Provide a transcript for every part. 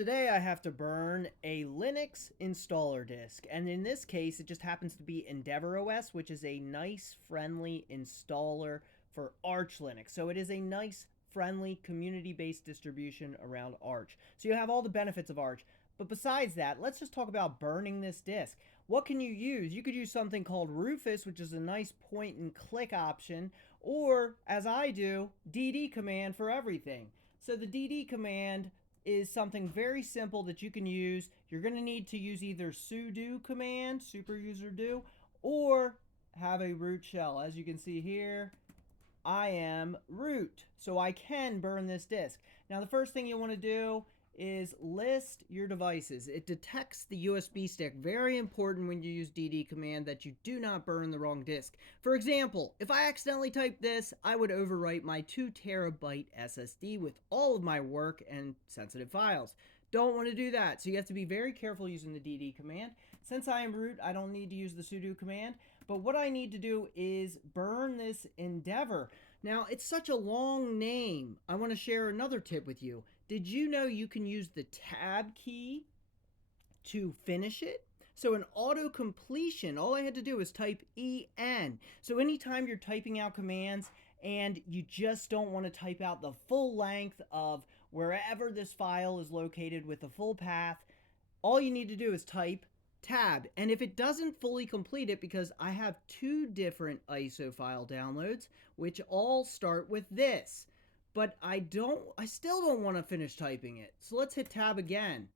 Today I have to burn a Linux installer disk, and in this case it just happens to be EndeavourOS, which is a nice friendly installer for Arch Linux. So it is a nice friendly community-based distribution around Arch. So you have all the benefits of Arch. But besides that, let's just talk about burning this disk. What can you use? You could use something called Rufus, which is a nice point and click option, or as I do, DD command for everything. So the DD command is something very simple that you can use. You're going to need to use either sudo command, super user do, or have a root shell. As you can see here, I am root, so I can burn this disk. Now the first thing you want to do is list your devices. It detects the USB stick. Very important when you use DD command that you do not burn the wrong disk. For example, if I accidentally type this, I would overwrite my 2 terabyte SSD with all of my work and sensitive files. Don't want to do that, so you have to be very careful using the DD command. Since I am root, I don't need to use the sudo command, but what I need to do is burn this Endeavour. Now, it's such a long name. I want to share another tip with you. Did you know you can use the tab key to finish it? So in auto-completion, all I had to do was type EN. So anytime you're typing out commands and you just don't want to type out the full length of wherever this file is located with the full path, all you need to do is type tab. And if it doesn't fully complete it, because I have 2 different ISO file downloads, which all start with this, but I still don't want to finish typing it. So let's hit tab again.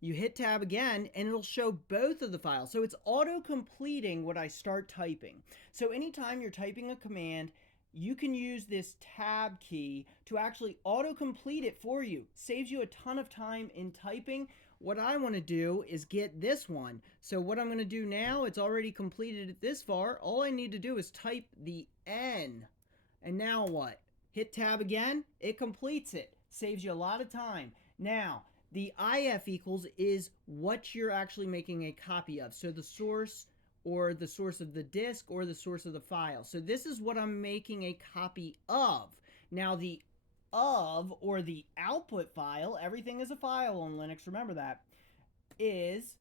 You hit tab again and it'll show both of the files. So it's auto-completing what I start typing. So anytime you're typing a command, you can use this tab key to actually auto-complete it for you. Saves you a ton of time in typing. What I want to do is get this one. So what I'm going to do now, it's already completed it this far. All I need to do is type the N. And now what? Hit tab again, it completes it. Saves you a lot of time. Now, the IF equals is what you're actually making a copy of. So the source or the source of the disk or the source of the file. So this is what I'm making a copy of. Now the of or the output file, everything is a file on Linux, remember that, is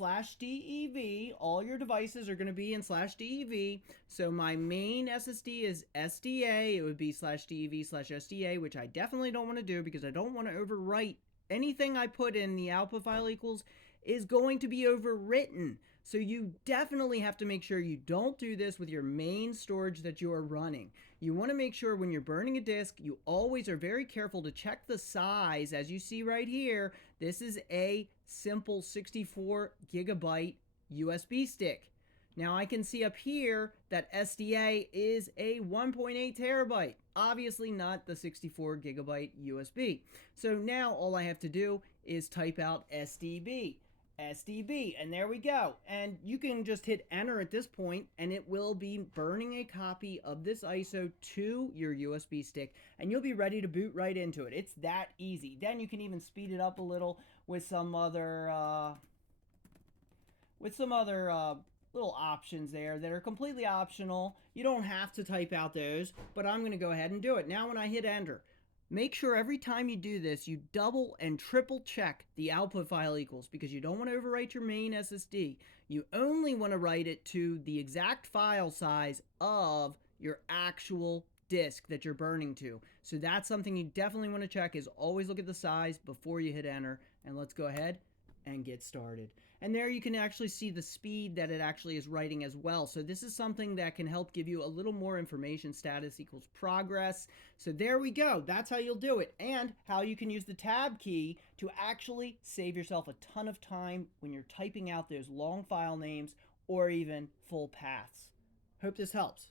/dev. All your devices are going to be in /dev. So my main SSD is SDA. It would be /dev/SDA, which I definitely don't want to do because I don't want to overwrite. Anything I put in the output file equals is going to be overwritten. So you definitely have to make sure you don't do this with your main storage that you are running. You want to make sure when you're burning a disk, you always are very careful to check the size. As you see right here, this is a simple 64 gigabyte USB stick. Now I can see up here that SDA is a 1.8 terabyte. Obviously not the 64 gigabyte USB. So now all I have to do is type out SDB, and there we go. And you can just hit enter at this point and it will be burning a copy of this ISO to your USB stick and you'll be ready to boot right into it. It's that easy. Then you can even speed it up a little with some other little options there that are completely optional. You don't have to type out those, but I'm going to go ahead and do it. Now when I hit enter, make sure every time you do this, you double and triple check the output file equals because you don't want to overwrite your main SSD. You only want to write it to the exact file size of your actual disk that you're burning to. So that's something you definitely want to check, is always look at the size before you hit enter. And let's go ahead and get started. And there you can actually see the speed that it actually is writing as well. So this is something that can help give you a little more information. Status equals progress. So there we go. That's how you'll do it, and how you can use the tab key to actually save yourself a ton of time when you're typing out those long file names or even full paths. Hope this helps.